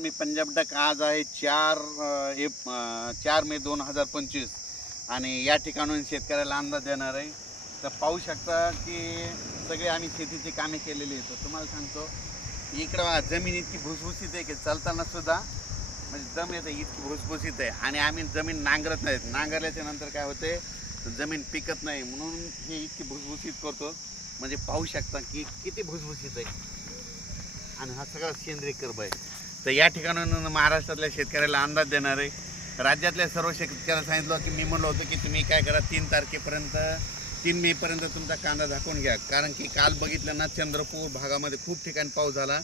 मी Punjab duck आज आहे चार एप चार मे दोन हजार पंचवीस आणि या ठिकाणून शेतकऱ्याला अंदाज देणार आहे तर पाहू शकता की सगळे आम्ही शेतीची कामे केलेली आहेत तुम्हाला सांगतो इकडं जमीन इतकी भुसभुसीत आहे की चालताना सुद्धा म्हणजे दम येते इतकी भुसभुसीत आहे आणि आम्ही जमीन नांगरत नाहीत नांगरल्याच्या नंतर काय होते जमीन पिकत नाही म्हणून हे इतकी भुसभुसीत करतो म्हणजे पाहू शकता की किती भुसभुसीत आहे आणि हा सगळा सेंद्रिय कर्ब आहे तर या ठिकाणाहून महाराष्ट्रातल्या शेतकऱ्याला अंदाज देणार आहे राज्यातल्या सर्व शेतकऱ्याला सांगितलं की मी म्हणलो होतं की तुम्ही काय करा तीन तारखेपर्यंत तीन मेपर्यंत तुमचा कांदा झाकून घ्या कारण की काल बघितलं ना चंद्रपूर भागामध्ये खूप ठिकाणी पाऊस झाला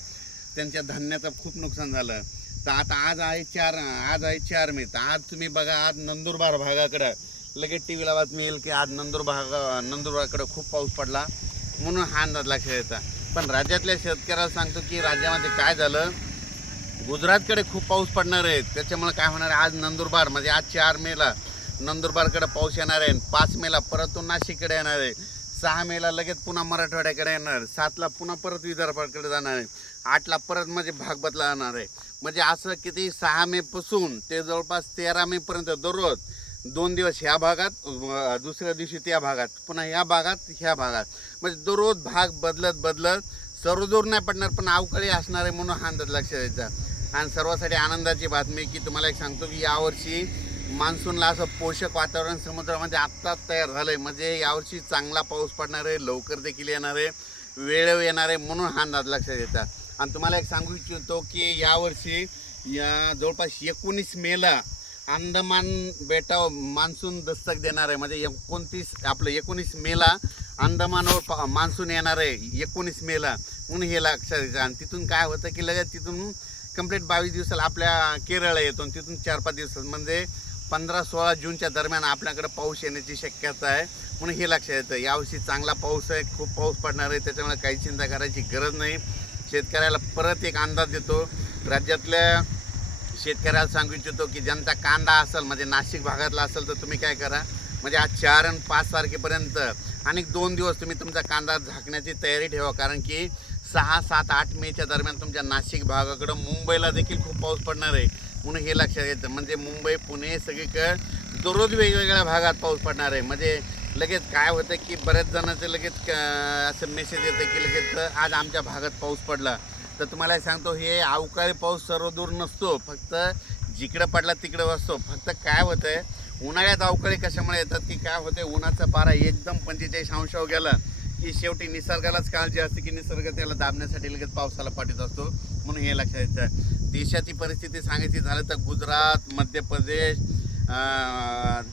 त्यांच्या धान्याचं खूप नुकसान झालं तर आता आज आहे चार आज आहे चार मे तर आज तुम्ही बघा आज नंदुरबार भागाकडं लगेच टी व्हीला बातमी येईल की आज नंदुरबार नंदुरबारकडं खूप पाऊस पडला म्हणून हा अंदाज लक्षात येतात पण राज्यातल्या शेतकऱ्याला सांगतो की राज्यामध्ये काय झालं गुजरातकडे खूप पाऊस पडणार आहे त्याच्यामुळे काय होणार आहे आज नंदुरबार म्हणजे आज चार मेला नंदुरबारकडे पाऊस येणार आहे पाच मेला परत तो नाशिककडे येणार आहे सहा मेला लगेच पुन्हा मराठवाड्याकडे येणार सातला पुन्हा परत विदर्भाकडे जाणार आहे आठला परत म्हणजे भाग बदला जाणार आहे म्हणजे असं किती सहा मेपासून ते जवळपास तेरा मेपर्यंत दररोज दोन दिवस ह्या भागात दुसऱ्या दिवशी त्या भागात पुन्हा ह्या भागात ह्या भागात म्हणजे दररोज भाग बदलत बदलत सर्वजोर नाही पडणार पण अवकाळी असणार आहे म्हणून हा अंदाज लक्षात द्यायचा आणि सर्वांसाठी आनंदाची बातमी की तुम्हाला एक सांगतो की यावर्षी मान्सूनला असं पोषक वातावरण समुद्रामध्ये आत्ताच तयार झालं आहे म्हणजे यावर्षी चांगला पाऊस पडणार आहे लवकर देखील येणार आहे वेळेवर येणार आहे म्हणून हा अंदाज लक्षात येतात आणि तुम्हाला एक सांगू इच्छितो की यावर्षी या जवळपास एकोणीस मेला अंदमान बेटावर मान्सून दस्तक देणार आहे म्हणजे एकोणतीस आपलं एकोणीस मेला अंदमानवर पा मान्सून येणार आहे एकोणीस मेला म्हणून हे लक्षात येतं आणि तिथून काय होतं की लगेच तिथून कंप्लीट बावीस दिवसाला आपल्या केरळला येतो आणि तिथून चार पाच दिवस म्हणजे पंधरा सोळा जूनच्या दरम्यान आपल्याकडे पाऊस येण्याची शक्यता आहे म्हणून हे लक्षात येतं यावर्षी चांगला पाऊस आहे खूप पाऊस पडणार आहे त्याच्यामुळे काही चिंता करायची गरज नाही शेतकऱ्याला परत एक अंदाज देतो राज्यातल्या शेतकऱ्याला सांगू इच्छितो की ज्यांचा कांदा असेल म्हणजे नाशिक भागातला असेल तर तुम्ही काय करा म्हणजे आज चार आणि पाच तारखेपर्यंत आणि दोन दिवस तुम्ही तुमचा कांदा झाकण्याची तयारी ठेवा कारण की सहा सात आठ मेच्या दरम्यान तुमच्या नाशिक भागाकडं मुंबईला देखील खूप पाऊस पडणार आहे म्हणून हे लक्षात येतं म्हणजे मुंबई पुणे सगळीकडं दररोज वेगवेगळ्या भागात पाऊस पडणार आहे म्हणजे लगेच काय होतं की बऱ्याच जणांचे लगेच असं मेसेज येतं की लगेच आज आमच्या भागात पाऊस पडला तर तुम्हाला सांगतो हे अवकाळी पाऊस सर्व दूर नसतो फक्त जिकडं पडला तिकडं असतो फक्त काय होतं उन्हाळ्यात अवकाळी कशामुळे येतात की काय होते उन्हाचा पारा एकदम पंचेचाळीस अंशावर गेला ही शेवटी निसर्गालाच काळजी असते की निसर्ग त्याला दाबण्यासाठी लगेच पावसाला पाठीत असतो म्हणून हे लक्षात येतं आहे देशाची परिस्थिती सांगायची झालं तर गुजरात मध्य प्रदेश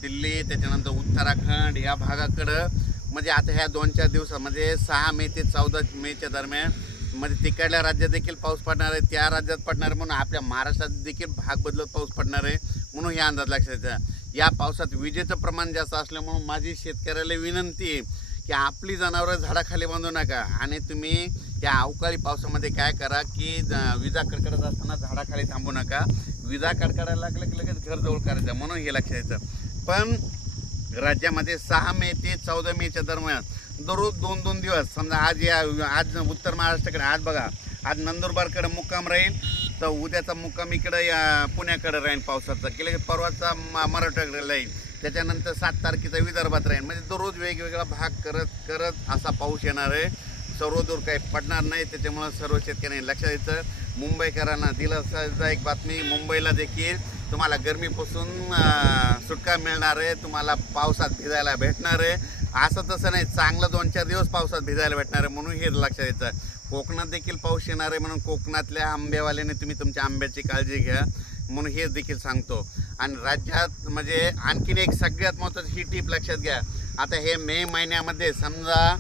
दिल्ली त्याच्यानंतर उत्तराखंड या भागाकडं म्हणजे आता ह्या दोन चार म्हणजे सहा मे ते चौदा मेच्या दरम्यान म्हणजे तिकडल्या राज्यात देखील पाऊस पडणार आहे त्या राज्यात पडणार आहे म्हणून आपल्या महाराष्ट्रात देखील भाग बदलत पाऊस पडणार आहे म्हणून हे अंदाज लक्षात येतं या पावसात विजेचं प्रमाण जास्त असल्यामुळं माझी शेतकऱ्याला विनंती आहे की आपली जनावरं झाडाखाली बांधू नका आणि तुम्ही या अवकाळी पावसामध्ये काय करा की विजा कडकडत असताना झाडाखाली थांबू नका विजा कडकडायला लागलं की लगेच घर जवळ करायचं म्हणून हे लक्ष द्यायचं पण राज्यामध्ये सहा मे ते चौदा मेच्या दरम्यान दररोज दोन दोन दिवस समजा आज या आज उत्तर महाराष्ट्राकडे आज बघा आज नंदुरबारकडे मुक्काम राहील तर उद्याचा मुक्काम इकडे या पुण्याकडे राहील पावसाचा की लगेच परवाचा मराठवाड्याकडे राहील त्याच्यानंतर सात तारखेचा विदर्भात राहील म्हणजे दररोज वेगवेगळा भाग करत करत असा पाऊस येणार आहे सर्व दूर काही पडणार नाही त्याच्यामुळं सर्व शेतकऱ्यांनी लक्षात द्यायचं मुंबईकरांना दिलासादायक बातमी मुंबईला देखील तुम्हाला गरमीपासून सुटका मिळणार आहे तुम्हाला पावसात भिजायला भेटणार आहे असं तसं नाही चांगलं दोन चार दिवस पावसात भिजायला भेटणार आहे म्हणून हे लक्षात येतं कोकणात देखील पाऊस येणार आहे म्हणून कोकणातल्या आंब्यावाल्याने तुम्ही तुमच्या आंब्याची काळजी घ्या म्हणून हे देखील सांगतो आणि राज्यात म्हणजे आणखीन एक सगळ्यात महत्त्वाची ही टीप लक्षात घ्या आता हे मे महिन्यामध्ये समजा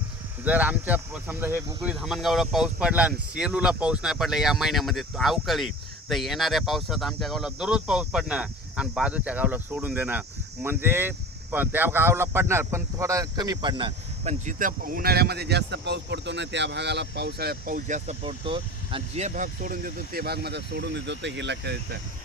जर आमच्या समजा हे गुगळी धामणगावला पाऊस पडला आणि सेलूला पाऊस नाही पडला या महिन्यामध्ये अवकाळी तर येणाऱ्या पावसात आमच्या गावाला दररोज पाऊस पडणार आणि बाजूच्या गावाला सोडून देणार म्हणजे प त्या गावाला पडणार पण थोडा कमी पडणार पण जिथं उन्हाळ्यामध्ये जास्त पाऊस पडतो ना त्या भागाला पावसाळ्यात पाऊस जास्त पडतो आणि जे भाग सोडून देतो ते भाग माझा सोडून देतो हे लक्षात येतं